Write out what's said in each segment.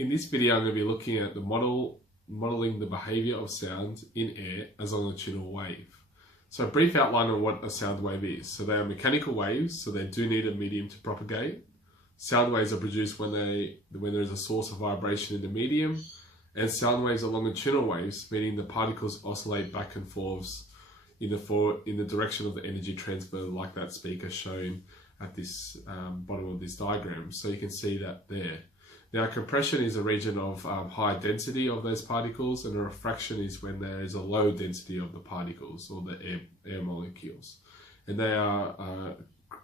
In this video, I'm going to be looking at the modeling the behavior of sound in air as a longitudinal wave. So a brief outline on what a sound wave is. So they are mechanical waves, so they do need a medium to propagate. Sound waves are produced when there is a source of vibration in the medium, and sound waves are longitudinal waves, meaning the particles oscillate back and forth in the direction of the energy transfer, like that speaker shown at this bottom of this diagram. So you can see that there. Now, compression is a region of high density of those particles, and a refraction is when there is a low density of the particles or the air molecules. And they are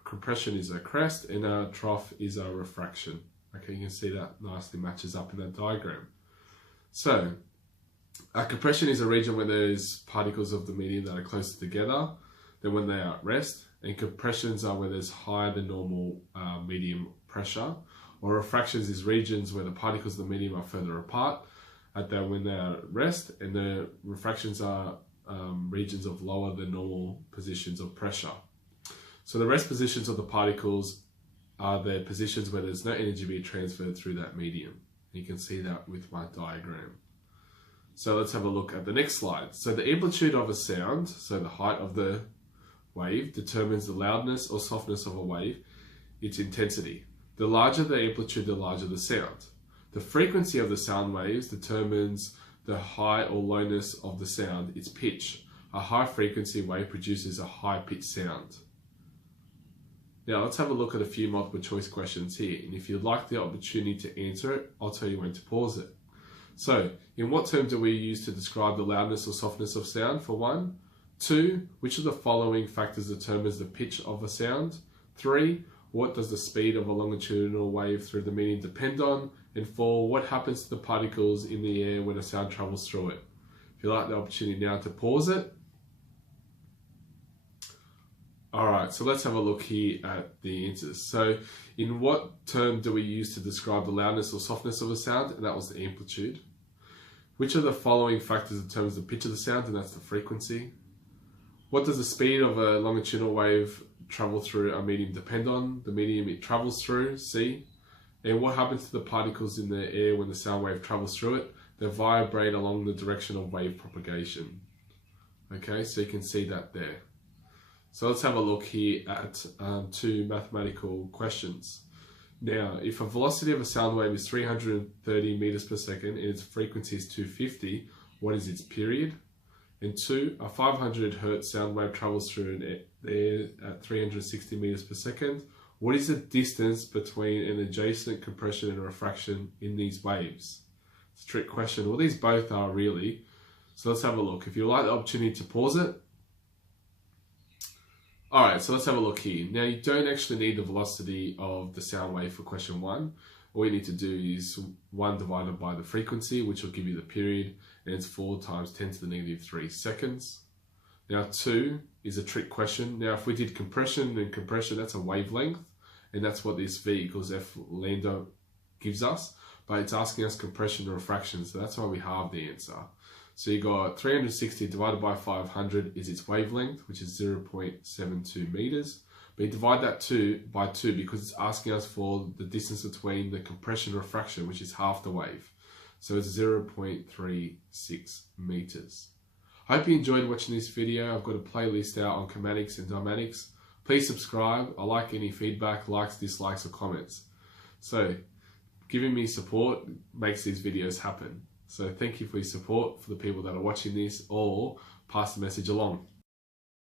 compression is a crest, and a trough is a refraction. Okay, you can see that nicely matches up in that diagram. So, compression is a region where there is particles of the medium that are closer together than when they are at rest, and compressions are where there's higher than normal medium pressure. Or refractions is regions where the particles of the medium are further apart when they are at rest, and the refractions are regions of lower than normal positions of pressure. So the rest positions of the particles are the positions where there's no energy being transferred through that medium. You can see that with my diagram. So let's have a look at the next slide. So the amplitude of a sound, so the height of the wave, determines the loudness or softness of a wave, its intensity. The larger the amplitude, the larger the sound. The frequency of the sound waves determines the high or lowness of the sound, its pitch. A high frequency wave produces a high pitched sound. Now let's have a look at a few multiple choice questions here, and if you'd like the opportunity to answer it, I'll tell you when to pause it. So, in what term do we use to describe the loudness or softness of sound, for one? 2, which of the following factors determines the pitch of a sound? 3, what does the speed of a longitudinal wave through the medium depend on? And 4, what happens to the particles in the air when a sound travels through it? If you'd like the opportunity now to pause it. Alright, so let's have a look here at the answers. So, in what term do we use to describe the loudness or softness of a sound? And that was the amplitude. Which of the following factors determines the pitch of the sound? And that's the frequency. What does the speed of a longitudinal wave travel through a medium depend on? The medium it travels through, C. And what happens to the particles in the air when the sound wave travels through it? They vibrate along the direction of wave propagation. Okay, so you can see that there. So let's have a look here at 2 mathematical questions. Now, if a velocity of a sound wave is 330 meters per second and its frequency is 250, what is its period? And 2, a 500 hertz sound wave travels through the air at 360 meters per second. What is the distance between an adjacent compression and a refraction in these waves? It's a trick question. Well, these both are really. So let's have a look. If you'd like the opportunity to pause it. Alright, so let's have a look here. Now, you don't actually need the velocity of the sound wave for question 1. All you need to do is 1 divided by the frequency, which will give you the period, and it's 4 times 10 to the negative 3 seconds. Now 2 is a trick question. Now if we did compression and compression, that's a wavelength, and that's what this V equals F lambda gives us, but it's asking us compression and refraction, so that's why we halve the answer. So you got 360 divided by 500 is its wavelength, which is 0.72 meters. But you divide that by 2 because it's asking us for the distance between the compression and refraction, which is half the wave. So it's 0.36 meters. I hope you enjoyed watching this video. I've got a playlist out on kinematics and dynamics. Please subscribe. I like any feedback, likes, dislikes, or comments. So giving me support makes these videos happen. So thank you for your support for the people that are watching this, or pass the message along.